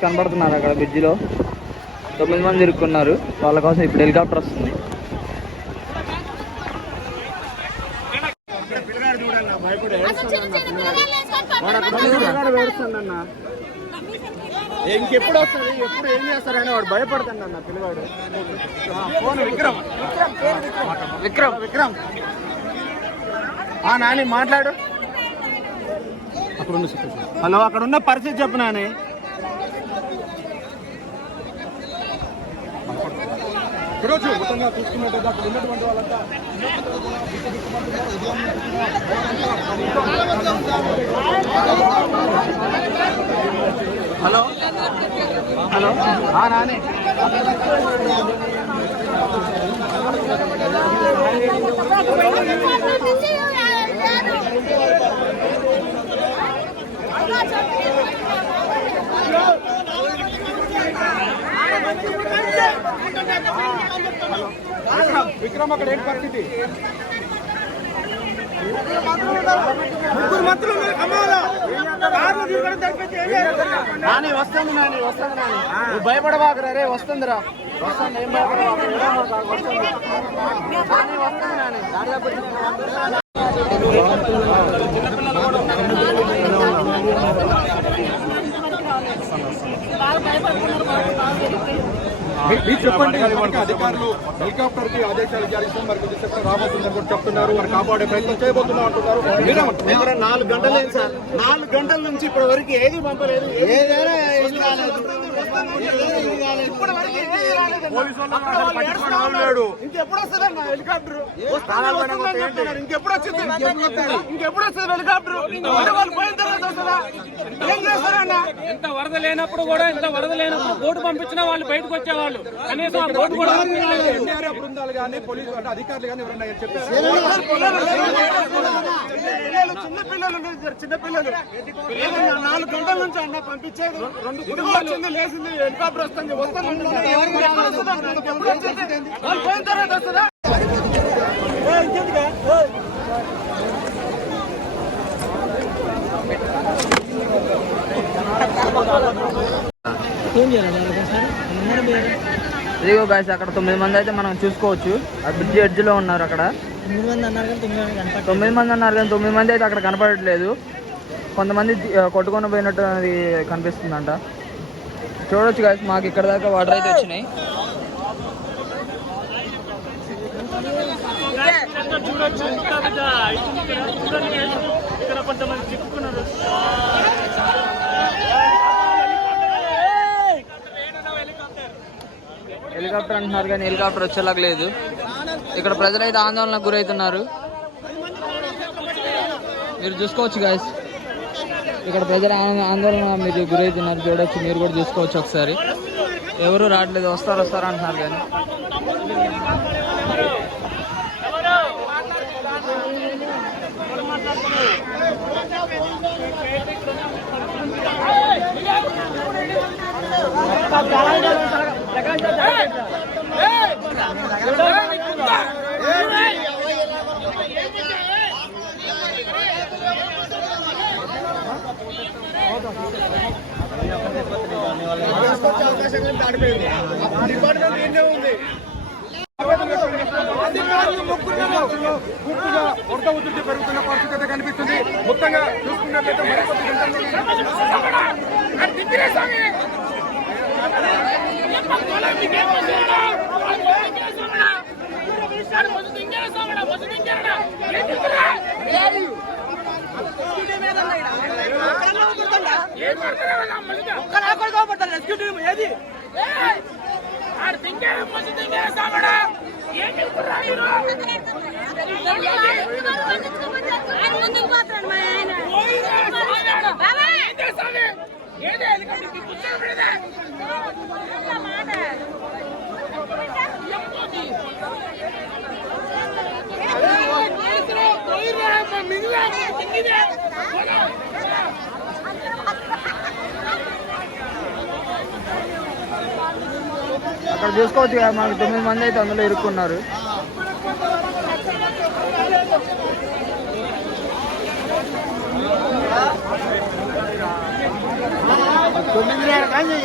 కనబడుతున్నారు అక్కడ బ్రిడ్జిలో. తొమ్మిది మంది ఇరుక్కున్నారు. వాళ్ళ కోసం ఇప్పుడు హెలికాప్టర్ వస్తుంది. ఇంకెప్పుడు వస్తుంది? ఎప్పుడు ఏం చేస్తారని వాడు భయపడుతుంది అన్న పిల్లవాడు. ఆ, ఫోన్ విక్రమ్. విక్రమ్ విక్రమ్. ఆ నాని మాట్లాడు. హలో అక్కడ ఉన్న పరిస్థితి చెప్పు నాని. ఈరోజు మొత్తంగా చూసుకున్నట్టయితే అక్కడ ఉన్నటువంటి వాళ్ళంతా హలో హలో నాని. విక్రమ్ విక్రమ్ అక్కడ ఏంటి పరిస్థితి? నాని వస్తుంది నాని వస్తుంది నాని. నువ్వు భయపడబాకరా రే వస్తుందిరా. వస్తుంది ఏం మీరు చెప్పండి అధికారులు హెలికాప్టర్కి ఆదేశాలు జారీ మరి రాబోతుందని కూడా చెప్తున్నారు. వారు కాపాడే ప్రయత్నం చేయబోతున్నాం అంటున్నారు? నాలుగు గంటలు సార్. నాలుగు గంటల నుంచి ఇప్పటి వరకు ఏది పంపలేదు. ఇంకెప్పుడు వస్తుందన్న హెలికాప్టర్. ఇంకెప్పుడు వచ్చింది ఇంకెప్పుడు వస్తుంది? హెలికాప్టర్? వాళ్ళు పోయిన తర్వాత వస్తుందా? ఇంత వరద లేనప్పుడు కూడా ఇంత వరద లేనప్పుడు బోటు పంపించినా వాళ్ళు బయటకు వచ్చేవాళ్ళు కనీసం ఆ బోటు కూడా ఎన్డీఆర్ఎఫ్ బృందాలు కానీ పోలీసు అంటే అధికారులు కానీ ఎవరన్నా చెప్పారు చిన్నపిల్లలు చిన్నపిల్లలు నాలుగు గంటల నుంచి అన్న పంపించేది రెండు కుటుంబాలు వచ్చింది లేచింది హెలికాప్టర్ వస్తుంది వస్తుంది పోయిన తర్వాత వస్తుందా ఏ, ఇంకెందుకే? ఏ. ఇదిగో గాయస్ అక్కడ తొమ్మిది మంది అయితే మనం చూసుకోవచ్చు. ఆ బ్రిడ్జి ఎడ్జ్లో ఉన్నారు అక్కడ. తొమ్మిది మంది అన్నారు కానీ తొమ్మిది మంది అయితే అక్కడ కనపడట్లేదు. కొంతమంది కొట్టుకొని పోయినట్టు అది కనిపిస్తుందంట. చూడొచ్చు గాయస్ మాకు ఇక్కడ దాకా వాటర్ అయితే వచ్చినాయి. చూడొచ్చు. ఇక్కడ కొంతమంది చిక్కుకున్నారు. హెలికాప్టర్ అంటున్నారు కానీ హెలికాప్టర్ వచ్చేలాగా లేదు. ఇక్కడ ప్రజలైతే ఆందోళనకు గురవుతున్నారు మీరు చూసుకోవచ్చు గాయస్ ఇక్కడ ప్రజల ఆందోళన మీరు గురవుతున్నారు చూడొచ్చు మీరు కూడా చూసుకోవచ్చు ఒకసారి. ఎవరు రావట్లేదు వస్తారు వస్తారు అంటున్నారు కానీ. డిపార్ట్మెంట్ ఎన్నే ఉంది పూర్తిగా వరద ఉధృతి పెరుగుతున్న పరిస్థితి కనిపిస్తుంది మొత్తంగా చూసుకున్నట్లయితే మరికొద్ది గంటల్లో ఆయన ముందుకు పోతున్నాడు మా ఆయన బాబాయ్ ఇట్లా అక్కడ చూసుకోవచ్చు కదా మనకి తొమ్మిది మంది అయితే అందులో ఇరుక్కున్నారు.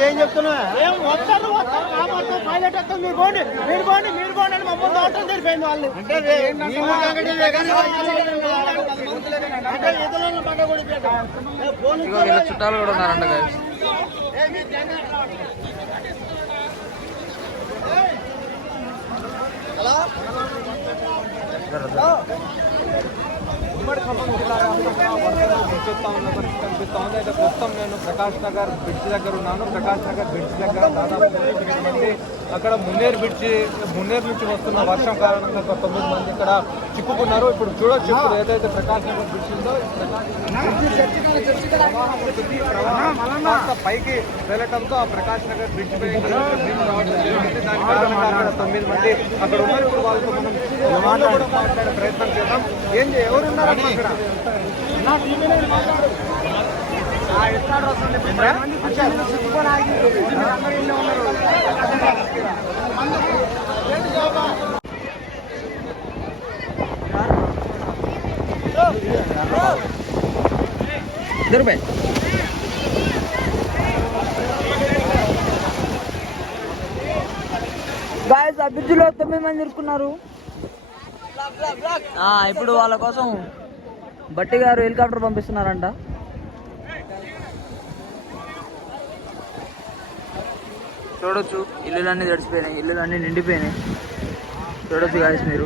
ఏం చెప్తున్నా? ఏం వస్తారు వస్తారు కాపాడుతూ పైలట్ వస్తారు మీరు పోండి మీరు పోండి మీరు పోండి అని మమ్మల్ని దోటం తెలిపోయింది వాళ్ళు. అంటే అంటే ఇతరులను పక్క ఇగో వీళ్ళ చుట్టాలు కూడా ఉన్నారంట గైస్ ఉమ్మడి ఖమ్మం జిల్లా వ్యాప్తంగా ఉన్న పరిస్థితి కనిపిస్తా ఉంది అయితే ప్రస్తుతం నేను ప్రకాష్ నగర్ బ్రిడ్జ్ దగ్గర ఉన్నాను ప్రకాష్ నగర్ బ్రిడ్జ్ దగ్గర దాదాపు అక్కడ మున్నేరు బ్రిడ్జి మున్నేరు నుంచి వస్తున్న వర్షం కారణంగా ఒక తొమ్మిది మంది ఇక్కడ చిక్కుకున్నారు ఇప్పుడు చూడొచ్చు. ఇప్పుడు ఏదైతే ప్రకాష్ నగర్ బ్రిడ్జ్ ఉందో పైకి వెళ్ళటంతో ఆ ప్రకాష్ నగర్ బ్రిడ్జ్ పై దాని కారణంగా అక్కడ తొమ్మిది మంది అక్కడ ఉన్నారు. ఇప్పుడు వాళ్ళతో మనం కూడా మాట్లాడే ప్రయత్నం చేద్దాం. ఏం చే- ఎవరు ఉన్నారు. అక్కడ ఇద్దరు బాయ్ గాయస్ ఆ బ్రిడ్జ్లో తొమ్మిది మంది ఇరుక్కున్నారు. ఆ, ఇప్పుడు వాళ్ళ కోసం బట్టి గారు హెలికాప్టర్ పంపిస్తున్నారంట. చూడొచ్చు ఇల్లులన్నీ తడిచిపోయినాయి ఇల్లులన్నీ నిండిపోయినాయి. చూడొచ్చు గాయస్ మీరు.